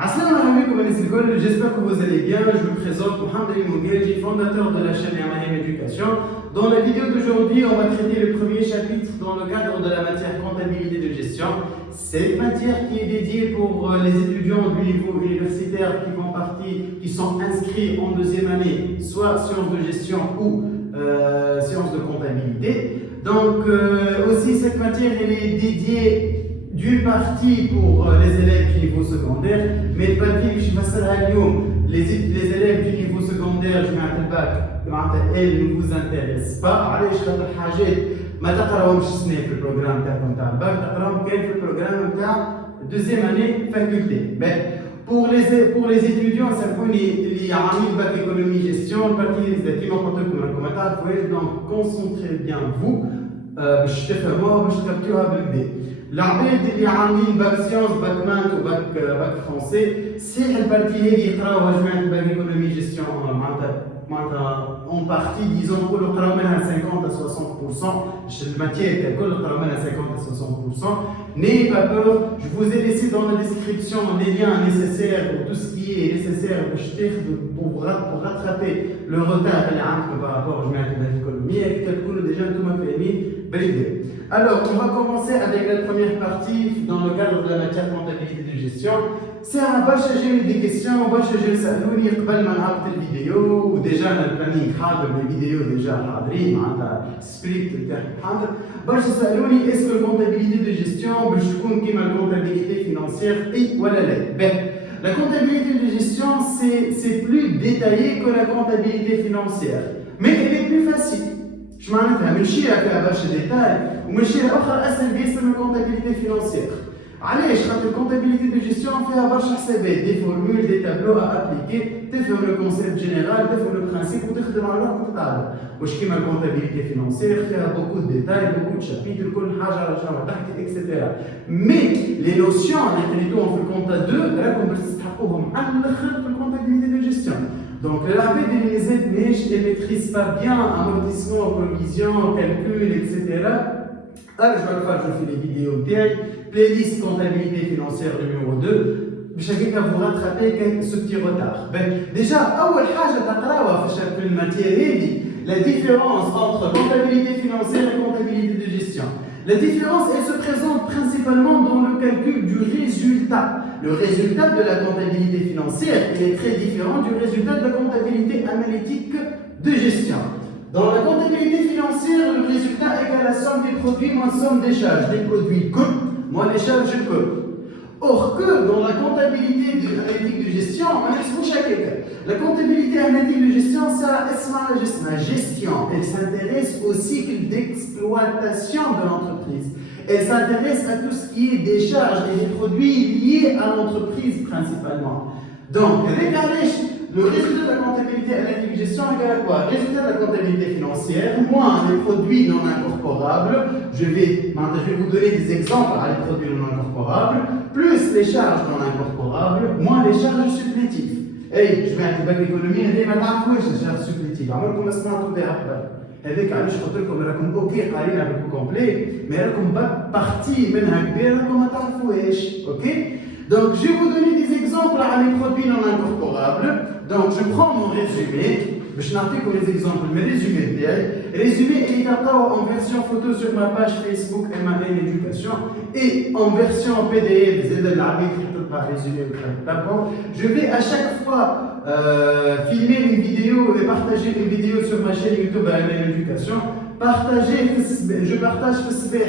Assalamu alaikum les écoles, j'espère que vous allez bien. Je me présente Mohamed Ali Mouguedji, fondateur de la chaîne Yamahem Éducation. Dans la vidéo d'aujourd'hui, on va traiter le premier chapitre dans le cadre de la matière comptabilité de gestion. C'est une matière qui est dédiée pour les étudiants du niveau universitaire qui sont inscrits en deuxième année, soit sciences de gestion ou sciences de comptabilité. Donc aussi cette matière elle est dédiée d'une partie pour les élèves du niveau secondaire, mais le partie que je vais les élèves du niveau secondaire, je mets le bac, elles ne vous intéressent pas. Allez, je vais faire حاجات ما تقراوهمش السنة في البروغرام تاعكم تاع الباك، تقراهم كاين في البروغرام تاع deuxième année faculté. Pour les étudiants, ça peut les عاملين bac économie gestion, partie qui m'ont قلت لكم راكم تعرفوا. Donc concentrez bien vous باش تفهموها باش تكتبوها بالكدا. العباد اللي عاملين باك سيونس باك مات وباك فرونسي صحيح البارتي هذه يقراوها جماعه الباك ايكونومي جيستيون معناتها اون بارتي ديزون نقولوا قراو منها 50 à 60%. الماتير ككل قراو منها 50 à 60%. N'ayez pas peur, je vous ai laissé dans la description les liens nécessaires pour tout ce qui est nécessaire pour rattraper le retard اللي عندكم par rapport aux جماعه الباك ايكونومي كتكونوا déjà نتوما فاهمين بالكدا. Alors, on va commencer avec la première partie dans le cadre de la matière comptabilité de gestion. C'est un bachagé des questions, bachagé سألوني قبل ما نهبط الفيديو وديجا أنا البلانينغ حاضر الفيديو ديجا حاضرين معناتها سكريبت تاعي حاضر. باش سألوني اسكو الكونتابيليتي دو جيستيون باش تكون كيما الكونتابيليتي فينانسيير اي ولا لا؟ La comptabilité de gestion c'est plus détaillé que la comptabilité financière, mais elle est plus facile. Je معناتها ماشي فيها برشا ديتاي وماشي اخرى اسهل بياسر من الكونتابيليتي فينانسيير. علاش؟ خاطر الكونتابيليتي دو جيستيون فيها برشا حسابات دي فورمول دي تابلو ابليكي تفهم لو كونسيبت جينيرال تفهم لو برانسيب وتخدم على روحك وتتعلم. واش كيما الكونتابيليتي فينانسيير فيها بوكو دو ديتاي بوكو دو شابيتر كل حاجه على شهر تحكي اكسيتيرا. مي لي نوسيون اللي خليتوهم في الكونتا 2 راكم باش تستحقوهم على الاخر في الكونتابيليتي دو جيستيون. Donc, la RAPD de les aides, mais je ne les maîtrise pas bien, amortissement, provision, calcul, etc. Alors, je fais des vidéos tech, playlist comptabilité financière numéro 2, chacun va vous rattraper ce petit retard. Déjà, la différence entre comptabilité financière et comptabilité de gestion. La différence, elle se présente principalement dans le calcul du résultat. Le résultat de la comptabilité financière est très différent du résultat de la comptabilité analytique de gestion. Dans la comptabilité financière, le résultat égale la somme des produits moins somme des charges. Les produits coûtent, moins les charges coûtent. Or que dans la comptabilité analytique de gestion, la comptabilité analytique de gestion, ça la gestion. Elle s'intéresse au cycle d'exploitation de l'entreprise. Elle s'intéresse à tout ce qui est des charges et des produits liés à l'entreprise principalement. Donc, le résultat de la comptabilité analytique de gestion égale à quoi? Résultat de la comptabilité financière, moins les produits non incorporables. Je vais vous donner des exemples à les produits non incorporables, plus les charges non incorporables, moins les charges supplétives. Hey, je vais à bac économie, et ma les charges supplétives. Alors, comment est-ce qu'on a tout هذاك علاش قلت لكم راكم اوكي قارين على كومبلي مي راكم بارتي منها كبيره راكم ما تعرفوهاش. اوكي donc je vais vous donner des exemples à les produits non incorporables. Donc je prends mon résumé باش نعطيكم les exemples mais résumé ديالي résumé اللي تلقاوه en version photo sur ma page Facebook Yamahem Éducation et en version PDF زاد العباد تلقى résumé d'accord. Je vais à chaque fois filmer une vidéo et partager une vidéo sur ma chaîne YouTube Yamahem Éducation. Je partage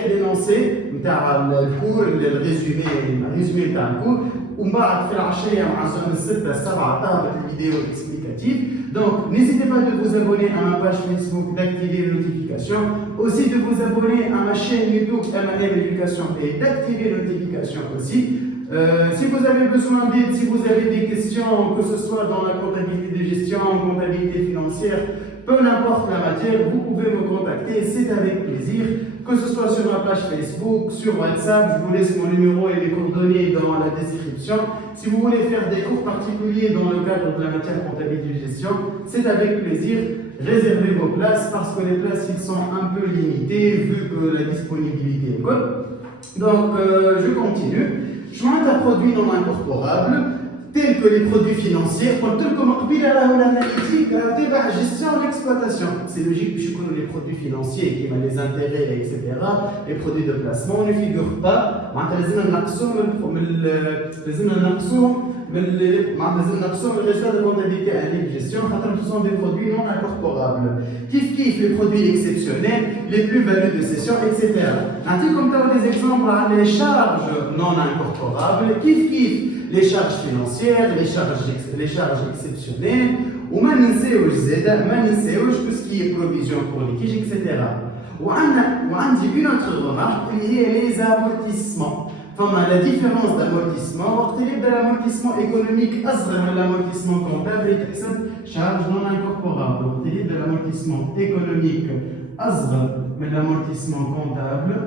l'énoncé نتاع الكور الريزومي نتاع الكور ومن بعد في العشيه مع زون 6 7 طابت الفيديو اكسبليكاتيف. Donc n'hésitez pas de vous abonner à ma page Facebook, d'activer les notifications, aussi de vous abonner à ma chaîne YouTube Yamahem Éducation et d'activer les notifications aussi. Si vous avez besoin d'aide, si vous avez des questions, que ce soit dans la comptabilité de gestion, comptabilité financière, peu importe la matière, vous pouvez me contacter, c'est avec plaisir. Que ce soit sur ma page Facebook, sur WhatsApp, je vous laisse mon numéro et mes coordonnées dans la description. Si vous voulez faire des cours particuliers dans le cadre de la matière comptabilité de gestion, c'est avec plaisir. Réservez vos places parce que les places ils sont un peu limitées vu que la disponibilité est bonne. Donc je continue. Je monte un produit non incorporable. tels que les produits financiers, قلت لكم قبيله راهو l'analytique تبع gestion l'exploitation. C'est logique باش يكونوا les produits financiers كيما les intérêts etc. les produits de placement ne figurent pas معناتها لازمنا نقصوهم لازم نقصوهم من résultat de comptabilité et de gestion خاطر ce sont des produits non incorporables. كيف les produits exceptionnels, les plus-values de cession etc. نعطيكم توا des exemples على les charges non incorporables, كيف les charges financières, les charges exceptionnelles, وما ننساوش زاده ما ننساوش tout ce qui est provision pour litige etc. وعندي une autre remarque qui est les amortissements. Enfin, la différence d'amortissement, وقت اللي يبدا l'amortissement économique أصغر من l'amortissement comptable يتحسب charge non incorporable. وقت اللي يبدا l'amortissement économique أصغر من l'amortissement comptable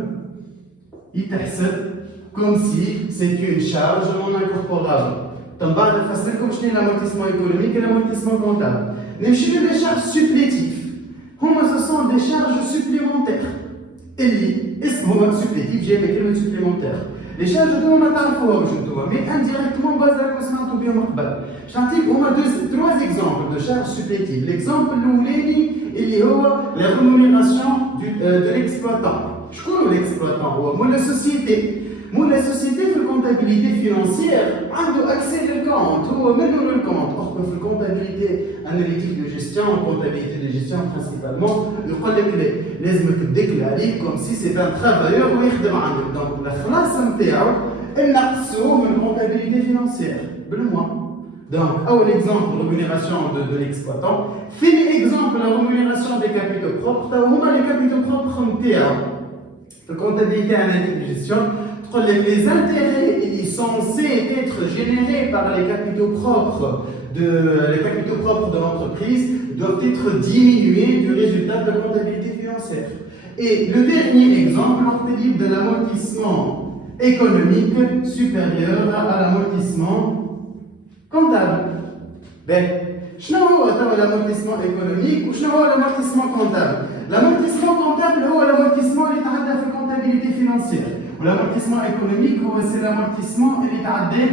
يتحسب comme si c'est une charge non incorporable. Donc, بعد نفسر لكم شنو هي l'amortissement économique et l'amortissement comptable. نمشيو les charges supplétives. Ce sont des charges supplémentaires. اللي اسمهم supplétif جاي بكلمة supplémentaire. Les charges دو ما تعرفوهمش نتوما مي indirectement بازاكم سمعتوا بهم قبل. باش نعطيك هما trois exemples de charges supplétives. L'exemple الاولاني اللي هو la rémunération de l'exploitant. شكون l'exploitant؟ هو مول السوسيتي. مول السوسيتي في الكونتابيليتي فينانسيير عنده اكسي للكونت هو منو للكونت. or في الكونتابيليتي analytique de gestion, comptabilité de gestion principalement, يقول لك لازمك تديكلاري comme si c'est un travailleur ويخدم عندك. donc الخلاص نتاعو نقصوه من الكونتابيليتي فينانسيير بالموا. donc أول exemple rémunération de l'exploitant. ثاني exemple la rémunération des capitaux propres. توا هما les capitaux propres نتاعو في الكونتابيليتي analytique de gestion. Les intérêts ils sont censés être générés par les capitaux propres de l'entreprise doivent être diminués du résultat de la comptabilité financière. Et le dernier exemple, on dit de l'amortissement économique supérieur à l'amortissement comptable. Ben, شنو هو l'amortissement économique ou شنو هو l'amortissement comptable? L'amortissement comptable هو l'amortissement اللي يتعدى في الكونتابيليتي financière. L'amortissement économique, c'est l'amortissement qui est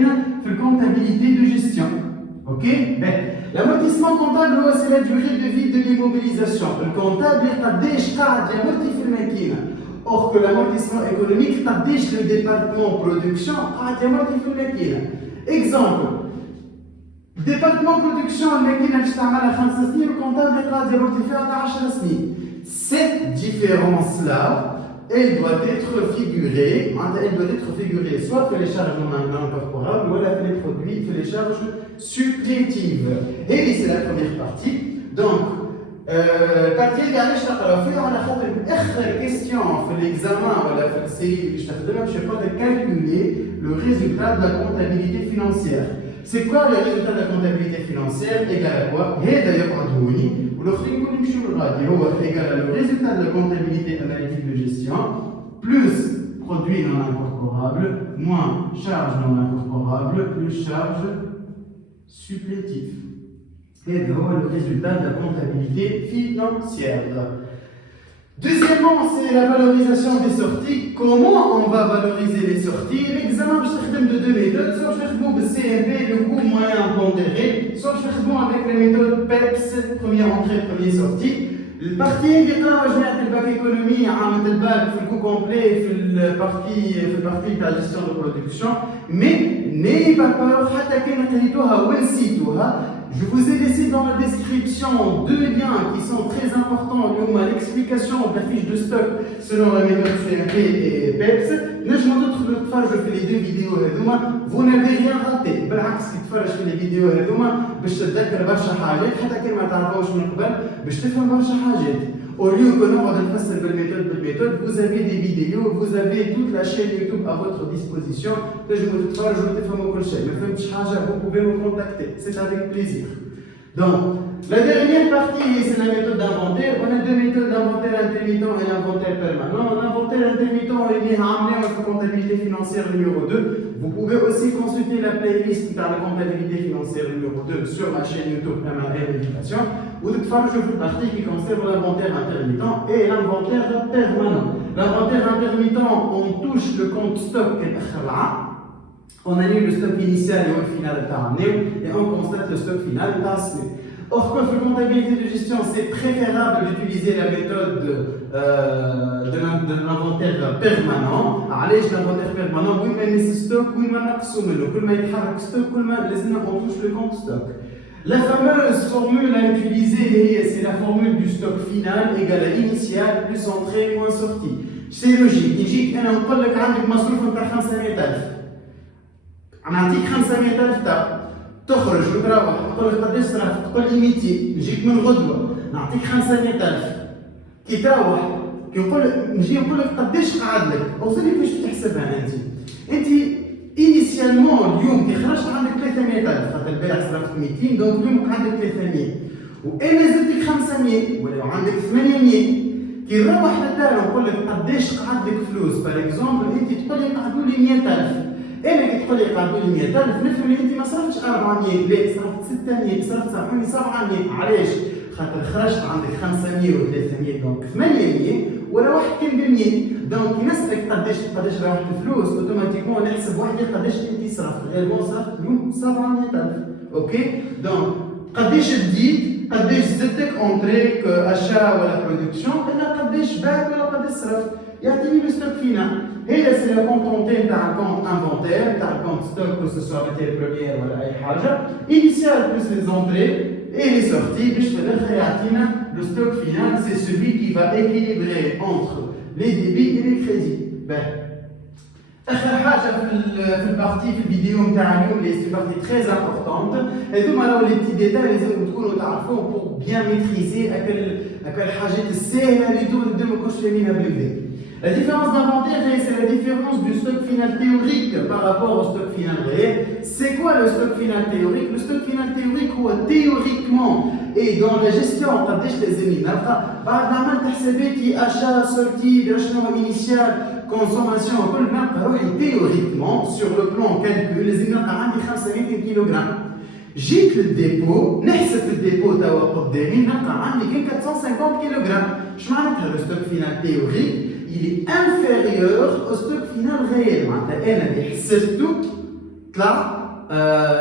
dans la comptabilité de gestion. Ok? L'amortissement comptable, c'est la durée de vie de l'immobilisation. Le comptable, il a déjà amorti la machine. Or que l'amortissement économique, il a déjà le département production, il a amorti la machine. Exemple. Département production, la machine, elle a à 5 ans, le comptable, il a amorti à 10 ans. Cette différence-là, elle doit être figurée soit pour les charges non incorporables ou alors pour les produits, pour les charges supplétives. Et c'est la première partie. Donc, partie اللي علاش تقراو فيها على خاطر اخر question في l'examen ولا في السيري باش تخدمها باش يقول لك calculer le résultat de la comptabilité financière. C'est quoi le résultat de la comptabilité financière égal à quoi? هذا يقعدوا لي والاخرين كلهم يمشيو للغادي. هو égal à le résultat de la comptabilité analytique de gestion plus produit non incorporable moins charge non incorporable plus charge supplétive. Et donc le résultat de la comptabilité financière. Deuxièmement, c'est la valorisation des sorties. Comment on va valoriser les sorties? L'examen, je vais de deux méthodes. Soit je vais le CMP, le coût moyen pondéré, soit je vais avec les méthodes PEPS, première entrée, première sortie. Le parti je vais le bac économie, le bac, le coût complet, le parti de la gestion de production. Mais n'ayez pas peur, je vous ai laissé dans la description deux liens qui sont très importants. L'explication de la fiche de stock selon la méthode CMP et PEPS. L'autre fois, je fais les deux vidéos. Vous n'avez rien raté. بالعكس كي تفرج في الفيديو هذوما باش تتذكر برشا حاجات حتى كي ما تعرفوش من قبل باش تفهم برشا حاجات. Au lieu que نقعد نفسر بالميثود, vous avez des vidéos, vous avez toute la chaîne YouTube à votre disposition. تنجموا تتفرجوا وتفهموا كل شيء. ما فهمتش حاجة, vous pouvez me contacter. C'est avec plaisir. Donc, la dernière partie, c'est la méthode d'inventaire. On a deux méthodes d'inventaire intermittent et l'inventaire permanent. L'inventaire intermittent est lié à la comptabilité financière numéro 2. Vous pouvez aussi consulter la playlist de la comptabilité financière numéro 2 sur ma chaîne YouTube MRL Éducation. Ou de toute façon, je vous partie qui concerne l'inventaire intermittent et l'inventaire permanent. L'inventaire intermittent, on touche le compte stock et on annule le stock initial et au final et on constate le stock final. Or, que la comptabilité de gestion, c'est préférable d'utiliser la méthode de l'inventaire permanent. Allez, l'inventaire permanent, oui, mais ce stock, oui, mais le stock, on touche le compte stock. La fameuse formule à utiliser, c'est la formule du stock final égale à initial plus entrée moins sortie. C'est logique. يجيك أنا نقول لك عندك مصروف نتاع 500,000. نعطيك 500,000 تاع تخرج وتروح تقول لك قداش صرفت؟ تقول لي 200. نجيك من غدوة نعطيك 500,000. كي تروح كي نقول لك نجي نقول لك قداش قعد لك؟ وصلي كيفاش تحسبها أنت؟ أنت إنيسيالمون اليوم كي خرجت عندك 300,000 خاطر البارح صرفت 200 دونك اليوم عندك 300 وأنا زدتك 500 ولا عندك 800. كي نروح للدار ونقول لك قداش قعد لك فلوس باغ اكزومبل انت تقول لي قعدوا لي 100,000. انا كي تقول لي قعدوا لي 100,000 نفهم اللي انت ما صرفتش 400 لا صرفت 600 صرفت 700. علاش؟ خاطر خرجت عندك 500 و 300 دونك 800 ولا واحد كان ب 100 دونك كي نسالك قداش روحت فلوس اوتوماتيكمون نحسب وحدي قداش انت صرفت غير صرفت اليوم 700,000. اوكي دونك قداش بديت قداش زدتك اونتريك اشا ولا برودكسيون الا قداش بعت ولا قداش صرفت يعطيني لو ستوك فينال. هي سي لا كونتونتي نتاع الكونت انفونتير نتاع الكونت ستوك كو سو سوا ماتير بروميير ولا اي حاجه انيسيال بلس لي زونتري اي لي سورتي باش في الاخر يعطينا لو ستوك فينال سي سولوي كي فا ايكيليبري انتر لي ديبي اي لي كريدي. آخر حاجة في البارتي في الفيديو نتاع اليوم اللي سي بارتي تري امبورطونت هذوما راهو لي بتي ديتاي اللي لازم تكونوا تعرفوهم بور بيان ميتريزي هاكا الحاجات الساهلة اللي انتم ما كنتوش فاهمينها بالكدا. La différence d'inventaire, c'est la différence du stock final théorique par rapport au stock final réel. C'est quoi le stock final théorique? Le stock final théorique, théoriquement, et dans la gestion, قداش لازم ينبقى بعد ما عملت حساباتي achat, sortie, rachat initial, consommation, كل نلقى روحي théoriquement sur le plan calcul لازم نلقى عندي 500 كيلوغرام. جيت للديبو نحسب الديبو توا قدامي نلقى عندي كان 450 كيلوغرام. شو معناتها لو ستوك فينال تhéorique؟ il est inférieur au stock final réel. معناتها انا اللي حسبته طلع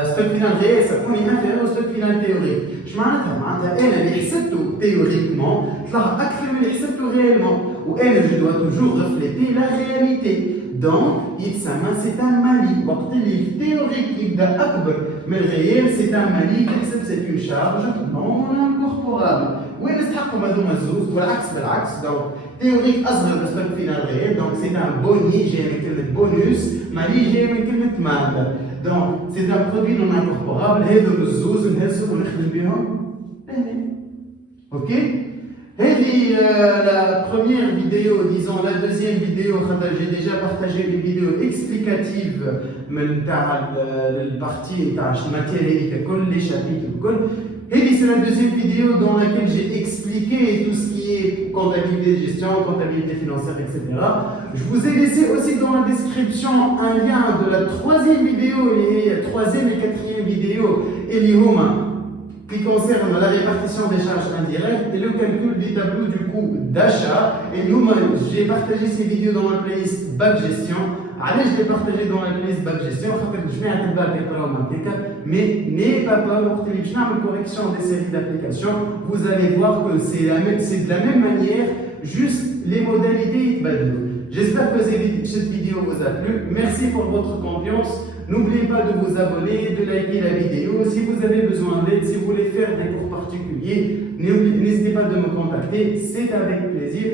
stock final réel سيكون inférieur au stock final théorique. شو معناتها؟ معناتها انا اللي حسبته théoriquement طلع اكثر من اللي حسبته réellement وانا je dois toujours refléter la réalité. donc يتسمى c'est un mali. وقت اللي التhéorique يبدا اكبر من الريال c'est un mali تحسب c'est une charge non incorporable. وين نستحقوا هذوما الزوز والعكس بالعكس. دونك تhéorique اصغر من ستوك فينال ريال دونك سي ان بوني جاي من كلمه بونوس مالي جاي من كلمه مال. دونك سي ان برودوي نون انكوربورابل هذو الزوز نهزهم ونخدم بهم هنا. اوكي هذه لا بروميير فيديو disons la deuxième vidéo خاطر j'ai déjà partagé une vidéo explicative من تاع البارتي تاع الماتيريال ككل لي شابيتر كل. Et c'est la deuxième vidéo dans laquelle j'ai expliqué tout ce qui est comptabilité de gestion, comptabilité financière, etc. Je vous ai laissé aussi dans la description un lien de la troisième vidéo, et troisième et quatrième vidéo, Elihoma, qui concerne la répartition des charges indirectes et le calcul des tableaux du coût d'achat. Elihoma, j'ai partagé ces vidéos dans la playlist Bac Gestion. علاش j'ai partagé dans la playlist Bac Gestion خاطر جميع الباك يقراو هكاك mais n'ayez pas peur وقت اللي باش نعمل correction des séries d'application vous allez voir que c'est de la même manière juste les modalités يتبدلوا. J'espère que cette vidéo vous a plu. Merci pour votre confiance. N'oubliez pas de vous abonner, de liker la vidéo. Si vous avez besoin d'aide, si vous voulez faire des cours particuliers, n'hésitez pas de me contacter, c'est avec plaisir.